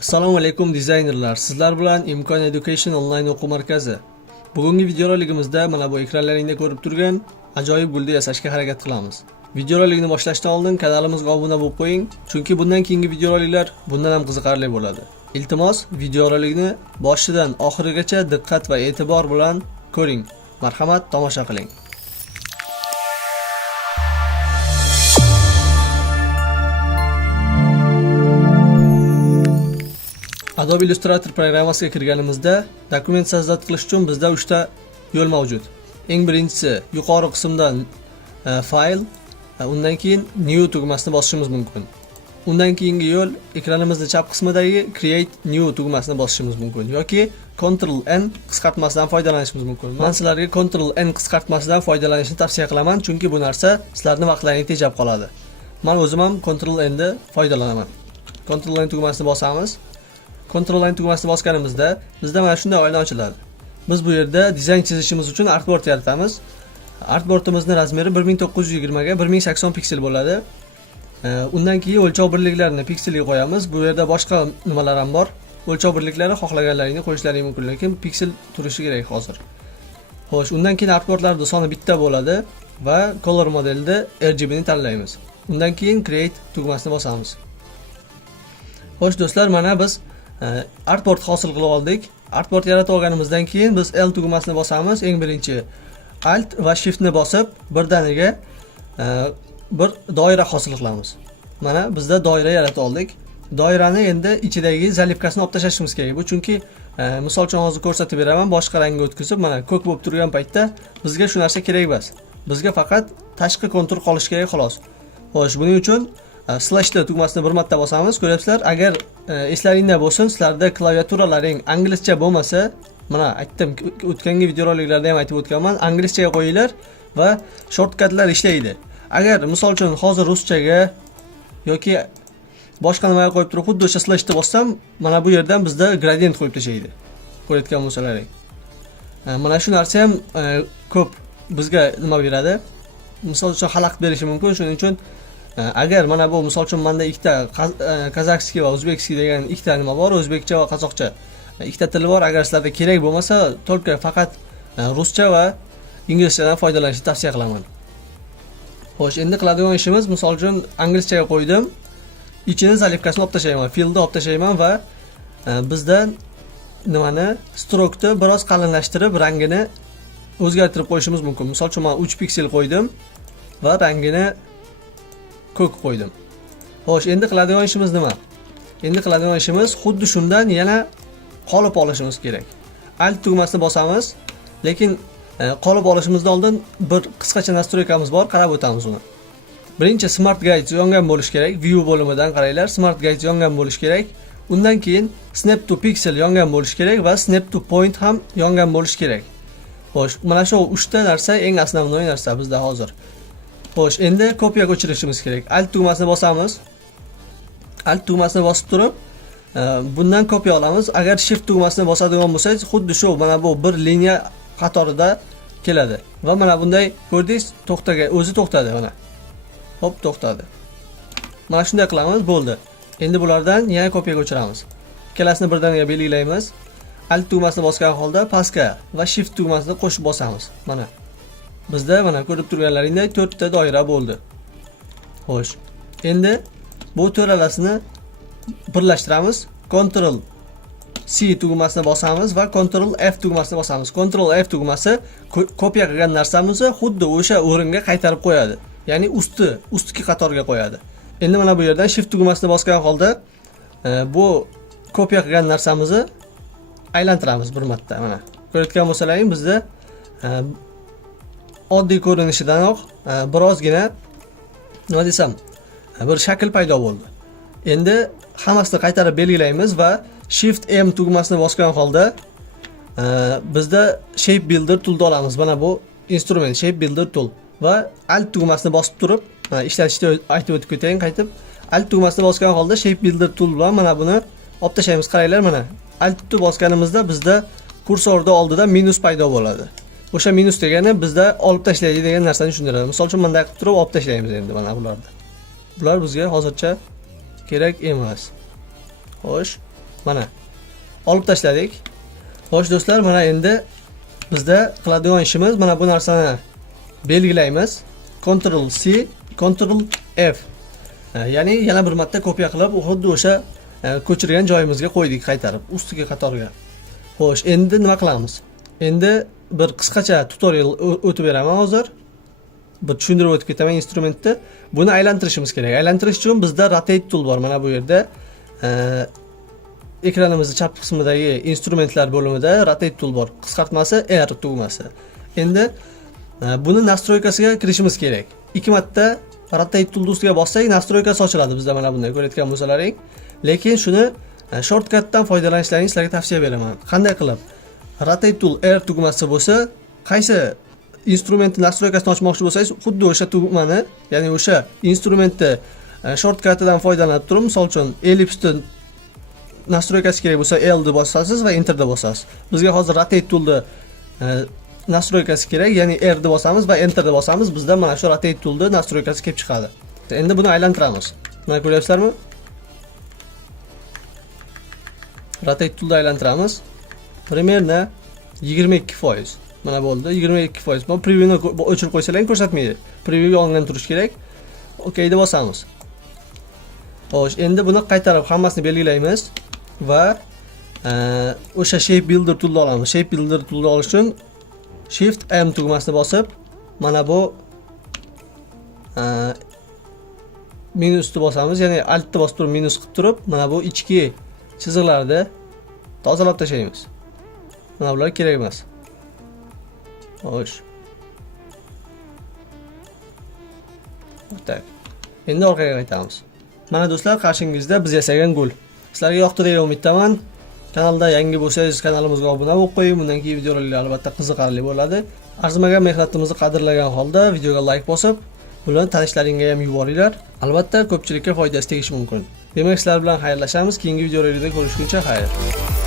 Assalomu alaykum dizaynerlar. Sizlar bilan Imkon Education onlayn o'quv markazi. Bugungi videoroligimizda mana bu ekranlaringda ko'rib turgan ajoyib gulni yasashga harakat qilamiz. Videorolikni boshlashdan oldin kanalimizga obuna bo'lib qo'ying, chunki bundan keyingi videoroliklar bundan ham qiziqarli bo'ladi. Iltimos, videorolikni boshidan oxirigacha diqqat va e'tibor bilan ko'ring. Marhamat, tomosha qiling. Adobe Illustrator programmasiga kirganimizda dokument sozdat qilish uchun bizda 3 ta yo'l mavjud. Eng birinchisi yuqori qismdan e, fayl, file, undan keyin new tugmasini bosishimiz mumkin. Undan keyingi yo'l ekranimizning chap qismidagi create new tugmasini bosishimiz mumkin yoki Ctrl N qisqartmasidan foydalanishimiz mumkin. Men sizlarga Ctrl N qisqartmasidan foydalanishni tavsiya qilaman, chunki bu narsa sizlarning vaqtlaringizni tejab qoladi. Men o'zim ham Ctrl N foydalanaman. Ctrl N tugmasini bosamiz. Ctrl Line tugmasini bosganimizda bizda mana shunday oyna ochiladi. Biz bu yerda dizayn chizishimiz uchun artboard yaratamiz. Artboardimizni razmeri 1920 ga 1080 piksel bo'ladi. Ee, Undan keyin o'lchov birliklarini pikselga qo'yamiz. Bu yerda boshqa nimalar ham bor. O'lchov birliklari xohlaganlaringni qo'yishlaring mumkin, lekin piksel turishi kerak hozir. Xo'sh, undan keyin artboardlarning soni bitta bo'ladi va color modelda RGB ni tanlaymiz. Undan keyin create tugmasini bosamiz. Xo'sh do'stlar, mana biz artboard hosil qilib oldik. Artboard yaratib olganimizdan keyin biz L tugmasini bosamiz. Eng birinchi Alt va shiftni bosib birdaniga e, bir doira hosil qilamiz. Mana bizda doira yaratib oldik. Doirani endi ichidagi zalivkasini olib tashlashimiz kerak. Bu chunki e, misol uchun hozir ko'rsatib beraman, boshqa rangga o'tkazib, mana ko'k bo'lib turgan paytda bizga shu narsa kerak emas. Bizga faqat tashqi kontur qolish kerak xolos. Xo'sh, buning uchun slashni slash t tugmasini bir marta bosamiz. Ko'ryapsizlar, agar e, eslaringda bo'lsin, sizlarda klaviaturalaring inglizcha bo'lmasa, mana aytdim, o'tgangi videoroliklarda ham aytib o'tganman, inglizchaga qo'yinglar va shortkatlar ishlaydi. Agar misol uchun hozir ruschaga yoki boshqa nimaga qo'yib turib, xuddi o'sha slashni bossam, mana bu yerdan bizda gradient qo'yib tashlaydi. Ko'rayotgan bo'lsalaring. E, mana shu narsa ham e, ko'p bizga nima beradi? Misol uchun xalaqit berishi mumkin. Shuning uchun agar mana bu misol uchun menda ikkita qaz- e, kazakskiy va o'zbekskiy degan ikkita nima bor, o'zbekcha va qozoqcha. E, Ikkita tili bor. Agar sizlarda kerak bo'lmasa, только faqat e, ruscha va inglizchadan foydalanishni tavsiya qilaman. Xo'sh, endi qiladigan ishimiz misol uchun inglizchaga qo'ydim. Ichini zalivkasini olib tashlayman, fieldni olib tashlayman va e, bizdan nimani strokni biroz qalinlashtirib, rangini o'zgartirib qo'yishimiz mumkin. Misol uchun men 3 piksel qo'ydim va rangini ko'k qo'ydim. Xo'sh, endi qiladigan ishimiz nima? Endi qiladigan ishimiz xuddi shundan yana qolip olishimiz kerak. Alt tugmasini bosamiz, lekin e, qolib qolip olishimizdan oldin bir qisqacha nastroykamiz bor, qarab o'tamiz uni. Birinchi Smart guide yongan bo'lishi kerak. View bo'limidan qaranglar, Smart guide yongan bo'lishi kerak. Undan keyin Snap to Pixel yongan bo'lishi kerak va Snap to Point ham yongan bo'lishi kerak. Xo'sh, mana shu 3 ta narsa eng asosiy narsa bizda hozir. Xo'sh, endi kopiya ko'chirishimiz kerak. Alt tugmasini bosamiz. Alt tugmasini bosib turib, e, bundan kopiya olamiz. Agar Shift tugmasini bosadigan bo'lsangiz, xuddi shu mana bu bir liniya qatorida keladi. Va mana bunday ko'rdingiz, to'xtaga o'zi to'xtadi mana. Hop, to'xtadi. Mana shunday qilamiz, bo'ldi. Endi bulardan yana kopiyaga ko'chiramiz. Ikkalasini birdaniga belgilaymiz. Alt tugmasini bosgan holda pastga va Shift tugmasini qo'shib bosamiz. Mana. Bizda mana ko'rib turganlaringdek 4 ta doira bo'ldi. Xo'sh. Endi bu to'ralasini birlashtiramiz. Ctrl C tugmasini bosamiz va Ctrl F tugmasini bosamiz. Ctrl F tugmasi ko- kopiya qilgan narsamizni xuddi o'sha o'ringa qaytarib qo'yadi. Ya'ni usti, ustki qatorga qo'yadi. Endi mana bu yerdan Shift tugmasini bosgan holda e, bu kopiya qilgan narsamizni aylantiramiz bir marta mana. Ko'rayotgan bo'lsalaring bizda oddiy ko'rinishidanoq e, birozgina nima desam, e, bir shakl paydo bo'ldi. Endi hammasini qaytarib belgilaymiz va Shift M tugmasini bosgan holda e, bizda Shape Builder toolni olamiz. Mana bu instrument Shape Builder tool va Alt tugmasini bosib turib, ishlatishni aytib o'tib ketayin qaytib. Alt tugmasini bosgan holda Shape Builder tool bilan mana buni olib tashlaymiz. Qaranglar mana. Altni bosganimizda bizda kursorda oldida minus paydo bo'ladi. O'sha minus degani bizda olib tashlaydi degan narsani tushuntiradi. Misol uchun bunday qilib turib olib tashlaymiz endi mana bularni. Bular bizga hozircha kerak emas. Xo'sh, mana olib tashladik xo'sh do'stlar mana endi bizda qiladigan ishimiz mana bu narsani belgilaymiz Ctrl C Ctrl F ya'ni yana bir marta kopiya qilib xuddi o'sha e, ko'chirgan joyimizga qo'ydik qaytarib ustiga qatorga xo'sh endi nima qilamiz endi bir qisqacha tutorial o'tib beraman hozir. Bir tushuntirib o'tib ketaman instrumentni. Buni aylantirishimiz kerak. Aylantirish uchun bizda rotate tool bor mana bu yerda. E, ekranimizni chap qismidagi instrumentlar bo'limida rotate tool bor. Qisqartmasi r tugmasi. Endi e, buni nastroykasiga kirishimiz kerak. İkki marta rotate tool ustiga bossak nastroykasi ochiladi bizda mana bunday ko'rayotgan bo'lsalaring. Lekin shuni e, shortcutdan foydalanishlaringizni sizlarga tavsiya beraman. Qanday qilib rotate tool r tugmasi bo'lsa qaysi instrumentni nastroykasini ochmoqchi bo'lsangiz xuddi o'sha tugmani ya'ni o'sha instrumentni e, shortcutidan foydalanib turib misol uchun ellipsni nastroykasi kerak bo'lsa L deb bosasiz va enter deb bosasiz bizga hozir rotate toolni e, nastroykasi kerak ya'ni R deb bosamiz va enter deb bosamiz bizda mana shu rotate toolni nastroykasi kelib chiqadi endi buni aylantiramiz mana ko'ryapsizlarmi rotate toolni aylantiramiz примерно 22 foiz mana bo'ldi 22 foiz bu previewni ko- bu o'chirib qo'ysalaring ko'rsatmaydi preview yongan turishi kerak okey deb bosamiz Xo'sh, endi buni qaytarib hammasini belgilaymiz va e, o'sha shape builder toolni olamiz. Shape builder toolni olish uchun shift M tugmasini bosib, mana bu e, minusni bosamiz, ya'ni altni bosib turib minus qilib turib, mana bu ichki chiziqlarni tozalab tashlaymiz. Mana bular kerak emas. Xo'sh. Tak. Endi orqaga qaytamiz. Mana do'stlar qarshingizda biz yasagan gul. Sizlarga yoqdi degan umiddaman. Kanalda yangi bo'lsangiz kanalimizga obuna bo'lib qo'ying. Bundan keyin videolar albatta qiziqarli bo'ladi. Arzimagan mehnatimizni qadrlagan holda videoga like bosib, buni tanishlaringga ham yuboringlar. Albatta ko'pchilikka foydasi tegishi mumkin. Demak, sizlar bilan xayrlashamiz. Keyingi videolarda ko'rishguncha xayr.